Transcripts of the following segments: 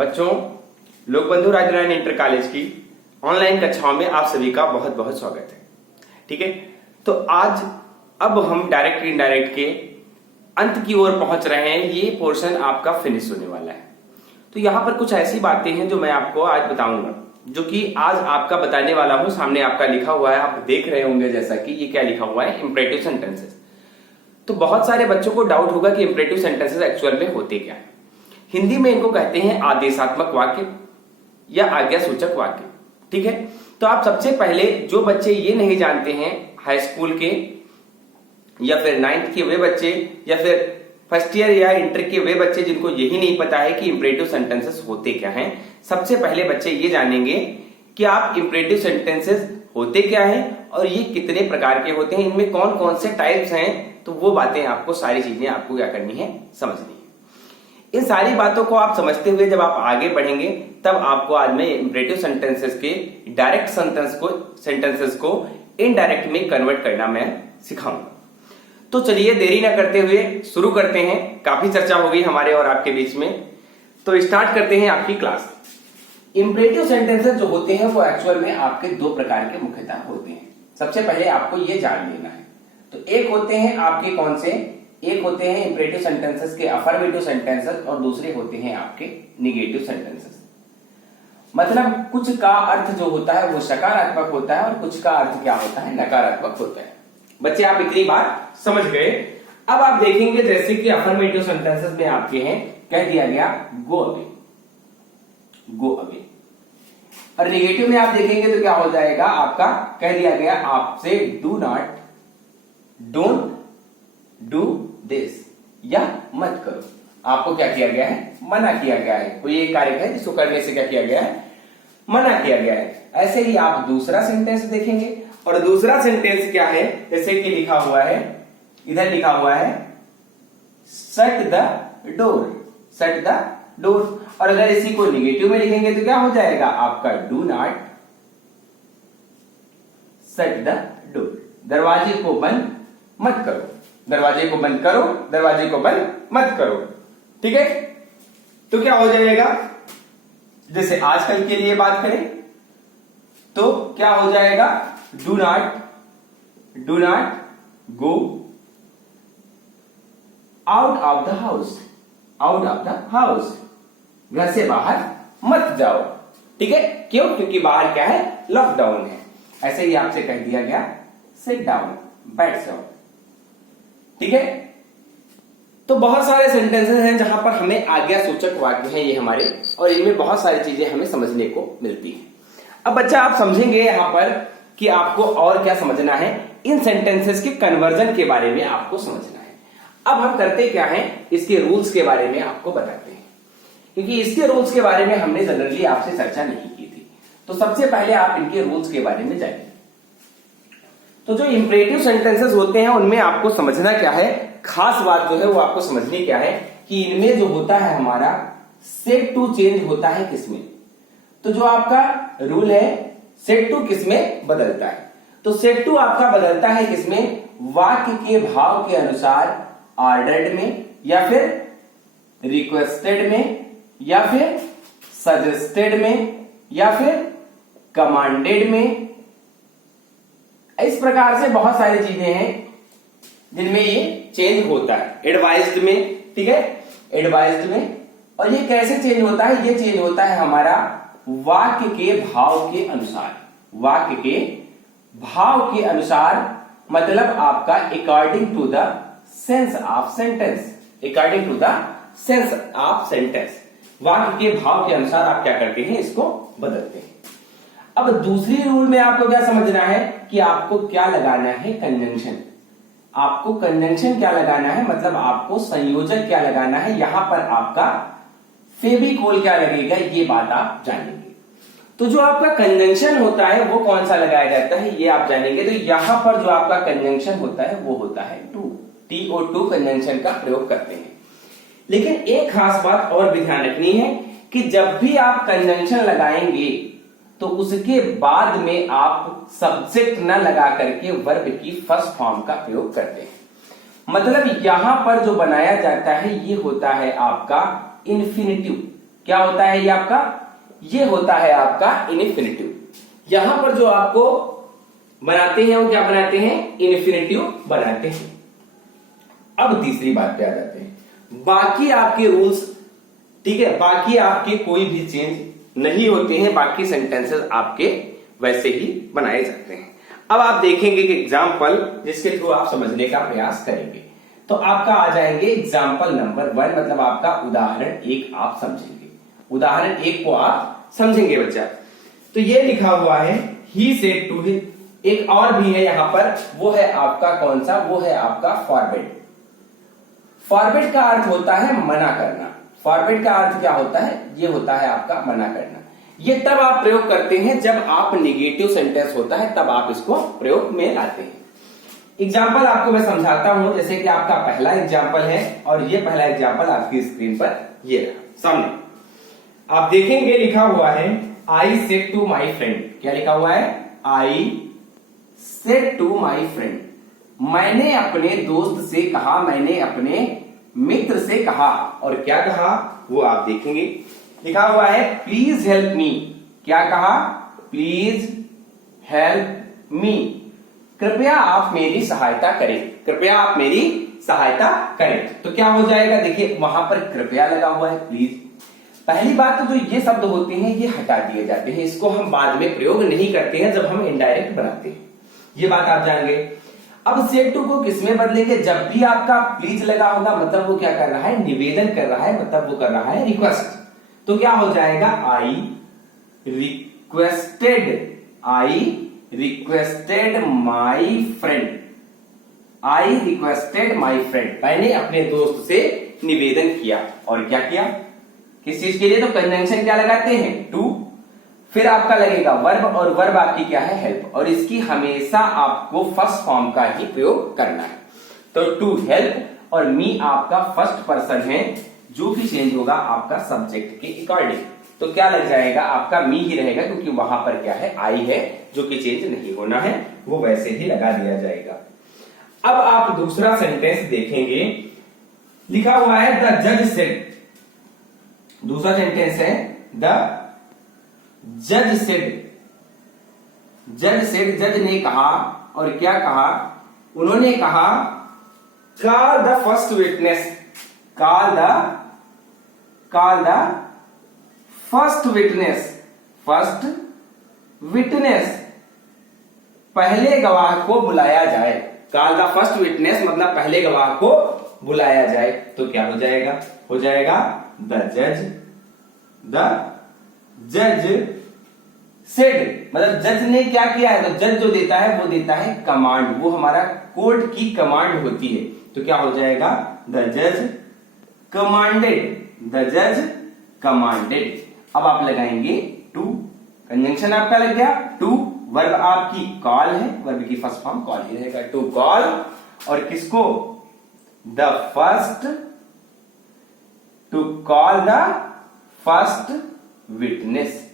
बच्चों, Lokbandhu Rajnarayan inter college की online कक्षाओं में आप सभी का बहुत बहुत स्वागत है। ठीक है, तो आज अब हम डायरेक्ट इनडायरेक्ट के अंत की ओर पहुंच रहे हैं। ये पोर्शन आपका फिनिश होने वाला है। तो यहाँ पर कुछ ऐसी बातें हैं जो मैं आपको आज बताऊंगा, जो कि आज आपका बताने वाला हूं। सामने आपका लिखा हुआ है, आप देख रहे होंगे जैसा कि ये क्या लिखा हुआ है, इंपरेटिव सेंटेंसेस। तो बहुत सारे बच्चों को डाउट होगा कि इंपरेटिव सेंटेंसेस एक्चुअल में होते क्या है। हिंदी में इनको कहते हैं आदेशात्मक वाक्य या आज्ञासूचक वाक्य। ठीक है, तो आप सबसे पहले जो बच्चे ये नहीं जानते हैं, हाई स्कूल के या फिर 9th के वे बच्चे या फिर फर्स्ट ईयर या इंटर के वे बच्चे जिनको यही नहीं पता है कि इंपरेटिव सेंटेंसेस होते क्या हैं, सबसे पहले बच्चे ये जानेंगे कि आप इंपरेटिव सेंटेंसेस होते क्या हैं और ये कितने प्रकार के होते हैं, इनमें कौन कौन से टाइप्स हैं। तो वो बातें आपको, सारी चीजें आपको क्या करनी है, समझनी है। इन सारी बातों को आप समझते हुए जब आप आगे बढ़ेंगे, तब आपको आज मैं इंपरेटिव सेंटेंसेस के डायरेक्ट सेंटेंसेस को इनडायरेक्ट में कन्वर्ट करना मैं सिखाऊंगा। तो चलिए देरी ना करते हुए शुरू करते हैं। काफी चर्चा हो गई हमारे और आपके बीच में, तो स्टार्ट करते हैं आपकी क्लास। इंपरेटिव सेंटेंसेस जो होते हैं वो एक्चुअल में आपके दो प्रकार के मुख्यतः होते हैं। सबसे पहले आपको ये जान लेना है। तो एक होते हैं आपके कौन से, एक होते हैं इंपरेटिव सेंटेंसेस के अफर्मेटिव सेंटेंसेस और दूसरे होते हैं आपके निगेटिव सेंटेंसेस। मतलब कुछ का अर्थ जो होता है वो सकारात्मक होता है और कुछ का अर्थ क्या होता है, नकारात्मक होता है। बच्चे आप इतनी बात समझ गए। अब आप देखेंगे जैसे कि अफर्मेटिव सेंटेंसेस में आपके हैं, कह दिया गया गो अवे, गो अवे। और निगेटिव में आप देखेंगे तो क्या हो जाएगा आपका, कह दिया गया आपसे do not, don't do this, या मत करो। आपको क्या किया गया है, मना किया गया है। कोई एक कार्य है जिसको करने से क्या किया गया है, मना किया गया है। ऐसे ही आप दूसरा सेंटेंस देखेंगे, और दूसरा सेंटेंस क्या है, जैसे कि लिखा हुआ है, इधर लिखा हुआ है shut the door, shut the door. और अगर इसी को निगेटिव में लिखेंगे तो क्या हो जाएगा आपका do not shut the door, दरवाजे को बंद मत करो, दरवाजे को बंद करो, दरवाजे को बंद मत करो। ठीक है, तो क्या हो जाएगा, जैसे आजकल के लिए बात करें तो क्या हो जाएगा, do not go out of the house, out of the house, घर से बाहर मत जाओ। ठीक है, क्यों, क्योंकि बाहर क्या है, लॉकडाउन है। ऐसे ही आपसे कह दिया गया सिट डाउन, बैठ जाओ। ठीक है, तो बहुत सारे सेंटेंसेस हैं जहां पर हमें आज्ञासूचक वाक्य हैं ये हमारे, और इनमें बहुत सारी चीजें हमें समझने को मिलती हैं। अब बच्चा आप समझेंगे यहां पर कि आपको और क्या समझना है, इन सेंटेंसेस के कन्वर्जन के बारे में आपको समझना है। अब हम करते क्या हैं, इसके रूल्स के बारे में आपको बताते हैं, क्योंकि इसके रूल्स के बारे में हमने जनरली आपसे चर्चा नहीं की थी। तो सबसे पहले आप इनके रूल्स के बारे में जानिए। तो जो इंपरेटिव सेंटेंसेस होते हैं उनमें आपको समझना क्या है, खास बात जो है वो आपको समझनी क्या है कि इनमें जो होता है हमारा सेट टू चेंज होता है किसमें। तो जो आपका रूल है सेट टू किसमें बदलता है, तो सेट टू आपका बदलता है किसमें, वाक्य के भाव के अनुसार ऑर्डर्ड में, या फिर रिक्वेस्टेड में, या फिर सजेस्टेड में, या फिर कमांडेड में। इस प्रकार से बहुत सारी चीजें हैं जिनमें ये चेंज होता है। एडवाइज्ड में, ठीक है, एडवाइज्ड में। और ये कैसे चेंज होता है, ये चेंज होता है हमारा वाक्य के भाव के अनुसार, वाक्य के भाव के अनुसार, मतलब आपका according to the sense of sentence, according to the sense of sentence, वाक्य के भाव के अनुसार आप क्या करते हैं, इसको बदलते हैं। अब दूसरी रूल में आपको क्या समझना है कि आपको क्या लगाना है, कंजंक्शन। आपको कंजंक्शन क्या लगाना है, मतलब आपको संयोजक क्या लगाना है। यहां पर आपका फेविकोल क्या लगेगा, ये बात आप जानेंगे। तो जो आपका कंजंक्शन होता है वो कौन सा लगाया जाता है, ये आप जानेंगे। तो यहां पर जो आपका कंजंक्शन होता है वो होता है टू, TO2 कंजंक्शन का प्रयोग करते हैं। लेकिन एक खास बात और भी ध्यान रखनी है कि जब भी आप कंजंक्शन लगाएंगे तो उसके बाद में आप सब्जेक्ट न लगा करके वर्ब की फर्स्ट फॉर्म का प्रयोग करते हैं। मतलब यहां पर जो बनाया जाता है ये होता है आपका इन्फिनिटिव, क्या होता है ये होता है आपका इन्फिनिटिव। यहां पर जो आपको बनाते हैं वो क्या बनाते हैं, इन्फिनिटिव बनाते हैं। अब तीसरी बात पे आ जाते हैं, बाकी आपके रूल्स, ठीक है, बाकी आपके कोई भी चेंज नहीं होते हैं, बाकी सेंटेंसेस आपके वैसे ही बनाए जाते हैं। अब आप देखेंगे कि एग्जाम्पल जिसके थ्रू आप समझने का प्रयास करेंगे, तो आपका आ जाएंगे एग्जाम्पल नंबर 1, मतलब आपका उदाहरण 1 आप समझेंगे, उदाहरण 1 को आप समझेंगे बच्चा। तो ये लिखा हुआ है ही सेड टू हिम, एक और भी है यहां पर, वो है आपका कौन सा, वो है आपका फॉरबिड। फॉरबिड का अर्थ होता है मना करना। फॉरबिड का अर्थ क्या होता है, ये होता है आपका मना करना। ये तब आप प्रयोग करते हैं जब आप निगेटिव सेंटेंस होता है, तब आप इसको प्रयोग में लाते हैं। एग्जाम्पल आपको मैं समझाता हूं, जैसे कि आपका पहला एग्जाम्पल है, और ये पहला एग्जाम्पल आपकी स्क्रीन पर ये रहा सामने। आप देखेंगे लिखा हुआ है I said to my friend. क्या लिखा हुआ है, I said to my friend, मैंने अपने दोस्त से कहा, मैंने अपने मित्र से कहा। और क्या कहा वो आप देखेंगे, लिखा हुआ है प्लीज हेल्प मी। क्या कहा, प्लीज हेल्प मी, कृपया आप मेरी सहायता करें, कृपया आप मेरी सहायता करें। तो क्या हो जाएगा, देखिए वहां पर कृपया लगा हुआ है, प्लीज। पहली बात तो जो ये शब्द होते हैं ये हटा दिए जाते हैं, इसको हम बाद में प्रयोग नहीं करते हैं जब हम इनडायरेक्ट बनाते हैं, ये बात आप जान गए। अब सेड टू को किसमें बदलेंगे, जब भी आपका प्लीज लगा होगा मतलब वो क्या कर रहा है, निवेदन कर रहा है, मतलब वो कर रहा है रिक्वेस्ट। तो क्या हो जाएगा, I requested my friend, I requested my friend, मैंने अपने दोस्त से निवेदन किया। और क्या किया, किस चीज के लिए, तो कंजंक्शन क्या लगाते हैं, टू, फिर आपका लगेगा वर्ब, और वर्ब आपकी क्या है, हेल्प, और इसकी हमेशा आपको फर्स्ट फॉर्म का ही प्रयोग करना है। तो टू हेल्प, और मी आपका फर्स्ट पर्सन है, जो भी चेंज होगा आपका सब्जेक्ट के अकॉर्डिंग, तो क्या लग जाएगा, आपका मी ही रहेगा, क्योंकि वहां पर क्या है, आई है, जो कि चेंज नहीं होना है, वो वैसे ही लगा दिया जाएगा। अब आप दूसरा सेंटेंस देखेंगे, लिखा हुआ है द जज सेड, दूसरा सेंटेंस है द जज सेड, जज ने कहा, और क्या कहा, उन्होंने कहा call the first witness, call the first witness, पहले गवाह को बुलाया जाए। कॉल द फर्स्ट विटनेस मतलब पहले गवाह को बुलाया जाए। तो क्या हो जाएगा, हो जाएगा द जज सेड, मतलब जज ने क्या किया है, तो जज जो देता है वो देता है कमांड, वो हमारा कोर्ट की कमांड होती है। तो क्या हो जाएगा, द जज कमांडेड। अब आप लगाएंगे टू, कंजंक्शन आपका लग गया टू, वर्ब आपकी कॉल है, वर्ब की फर्स्ट फॉर्म कॉल ही रहेगा, टू कॉल, और किसको, the first, to call the first witness,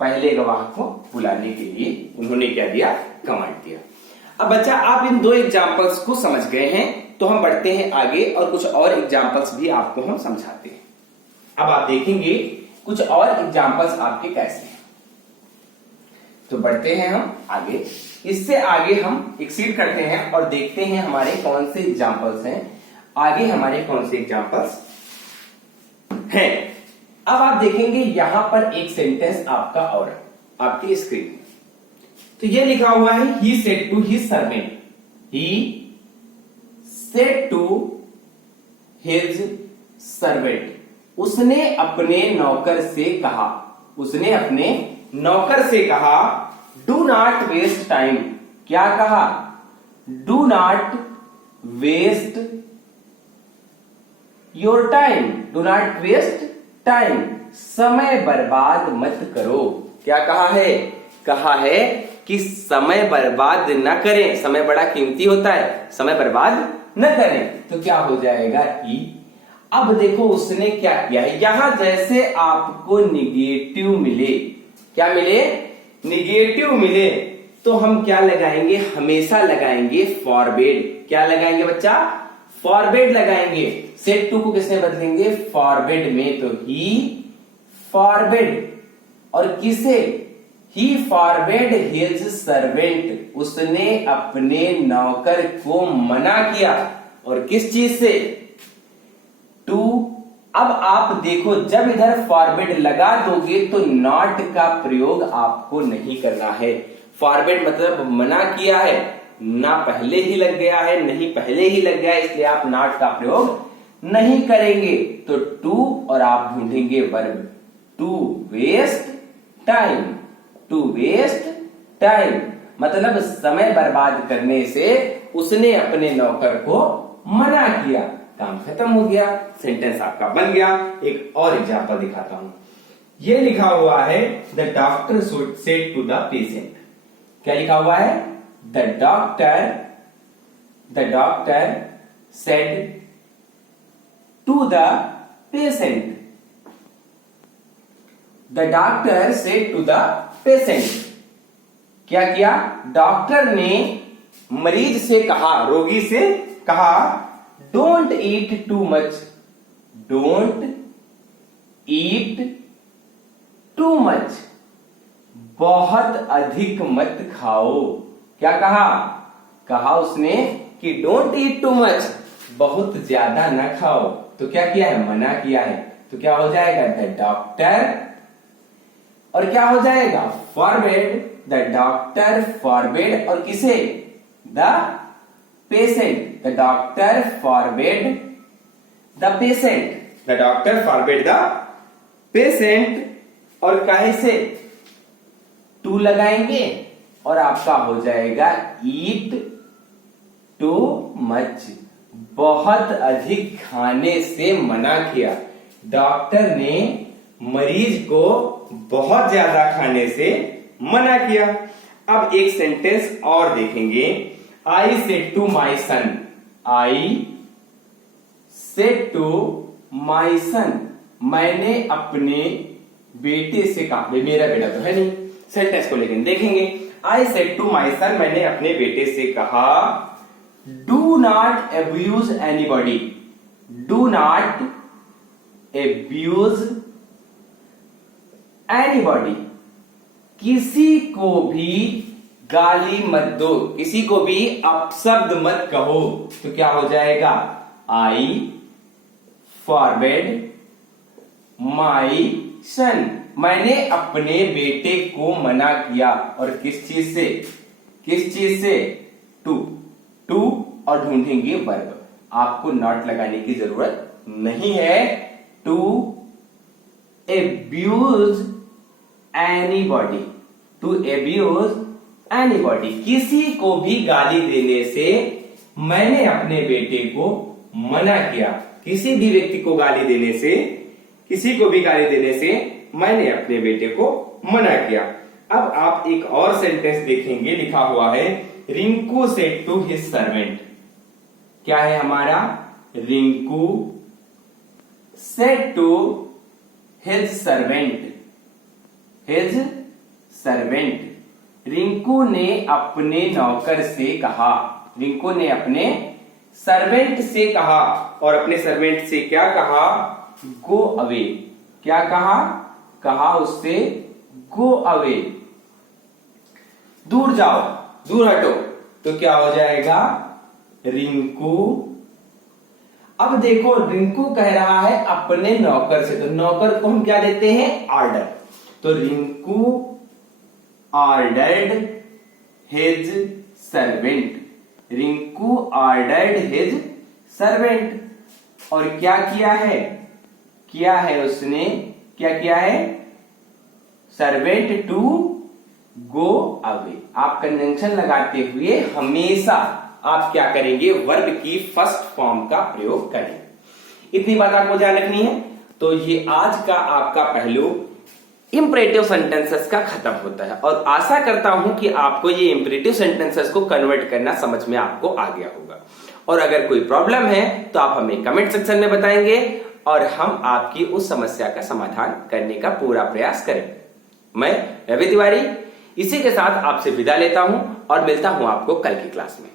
पहले गवाह को बुलाने के लिए उन्होंने क्या दिया, कमांड दिया। अब बच्चा आप इन दो एग्जाम्पल्स को समझ गए हैं, तो हम बढ़ते हैं आगे और कुछ और एग्जाम्पल्स भी आपको हम समझाते हैं। अब आप देखेंगे कुछ और एग्जाम्पल्स आपके कैसे हैं। तो बढ़ते हैं हम आगे, इससे आगे हम एक्सीड करते हैं और देखते हैं हमारे कौन से एग्जाम्पल्स हैं, आगे हमारे कौन से एग्जाम्पल्स हैं। अब आप देखेंगे यहां पर एक सेंटेंस आपका और आपकी स्क्रीन में, तो ये लिखा हुआ है he said to his servant, he said to his servant, उसने अपने नौकर से कहा, उसने अपने नौकर से कहा डू नॉट वेस्ट टाइम, क्या कहा, do not waste your time, do not waste time, समय बर्बाद मत करो। क्या कहा है, कहा है कि समय बर्बाद न करें, समय बड़ा कीमती होता है, समय बर्बाद न करें। तो क्या हो जाएगा ही। अब देखो उसने क्या किया है, यहां जैसे आपको निगेटिव मिले, क्या मिले, निगेटिव मिले, तो हम क्या लगाएंगे, हमेशा लगाएंगे फॉरबिड। क्या लगाएंगे बच्चा, फॉरबिड लगाएंगे। सेड टू को किसने बदलेंगे, फॉरबिड में, तो ही फॉरबिड, और किसे? ही फॉरबिड हिज सर्वेंट, उसने अपने नौकर को मना किया। और किस चीज से? टू। अब आप देखो, जब इधर फॉरबिड लगा दोगे तो नॉट का प्रयोग आपको नहीं करना है। फॉरबिड मतलब मना किया है, ना पहले ही लग गया है, नहीं पहले ही लग गया है, इसलिए आप नॉट का प्रयोग नहीं करेंगे। तो टू और आप ढूंढेंगे verb to waste time. To waste time मतलब समय बर्बाद करने से उसने अपने नौकर को मना किया। काम खत्म हो गया, सेंटेंस आपका बन गया। एक और एग्जांपल दिखाता हूं। ये लिखा हुआ है the doctor said to the patient. क्या लिखा हुआ है? The doctor said to the patient. The doctor said to the patient. क्या किया? डॉक्टर ने मरीज से कहा, रोगी से कहा, don't eat too much. Don't eat too much, बहुत अधिक मत खाओ। क्या कहा? कहा उसने कि डोंट ईट टू मच, बहुत ज्यादा ना खाओ। तो क्या किया है? मना किया है। तो क्या हो जाएगा? द डॉक्टर, और क्या हो जाएगा? फॉरबिड। द डॉक्टर फॉरबिड, और किसे? The patient. The doctor forbid the patient. The doctor forbid the patient, और काहे से? टू लगाएंगे और आपका हो जाएगा ईट टू मच, बहुत अधिक खाने से मना किया। डॉक्टर ने मरीज को बहुत ज्यादा खाने से मना किया। अब एक सेंटेंस और देखेंगे। I said to my son. I said to my son, मैंने अपने बेटे से कहा। मेरा बेटा तो है नहीं, सेंटेंस को लेकिन देखेंगे। I said to my son, मैंने अपने बेटे से कहा, do not abuse anybody. Do not abuse anybody, किसी को भी गाली मत दो, किसी को भी अपशब्द मत कहो। तो क्या हो जाएगा? आई फॉरबिड माई सन, मैंने अपने बेटे को मना किया। और किस चीज से? किस चीज से? टू। टू और ढूंढेंगे वर्ब। आपको नॉट लगाने की जरूरत नहीं है। To abuse anybody. To abuse anybody, किसी को भी गाली देने से मैंने अपने बेटे को मना किया। किसी भी व्यक्ति को गाली देने से, किसी को भी गाली देने से मैंने अपने बेटे को मना किया। अब आप एक और सेंटेंस देखेंगे, लिखा हुआ है Rinku said to his servant. क्या है हमारा? Rinku said to his servant. His servant, Rinku ने अपने नौकर से कहा। रिंकू ने अपने सर्वेंट से कहा, और अपने सर्वेंट से क्या कहा? Go away. क्या कहा? कहा उससे गो अवे, दूर जाओ, दूर हटो। तो क्या हो जाएगा? रिंकू। अब देखो, रिंकू कह रहा है अपने नौकर से, तो नौकर को हम क्या देते हैं? ऑर्डर। तो Rinku ordered his servant. Rinku ordered his servant, और क्या किया है? किया है उसने, क्या किया है? Servant to go away. आप कंजंक्शन लगाते हुए हमेशा आप क्या करेंगे? वर्ब की फर्स्ट फॉर्म का प्रयोग करें। इतनी बात आपको ध्यान रखनी है। तो ये आज का आपका पहलू इंपरेटिव सेंटेंसेस का खत्म होता है, और आशा करता हूं कि आपको ये इंपरेटिव सेंटेंसेस को कन्वर्ट करना समझ में आपको आ गया होगा। और अगर कोई प्रॉब्लम है तो आप हमें कमेंट सेक्शन में बताएंगे, और हम आपकी उस समस्या का समाधान करने का पूरा प्रयास करेंगे। मैं रवि तिवारी इसी के साथ आपसे विदा लेता हूं, और मिलता हूं आपको कल की क्लास में।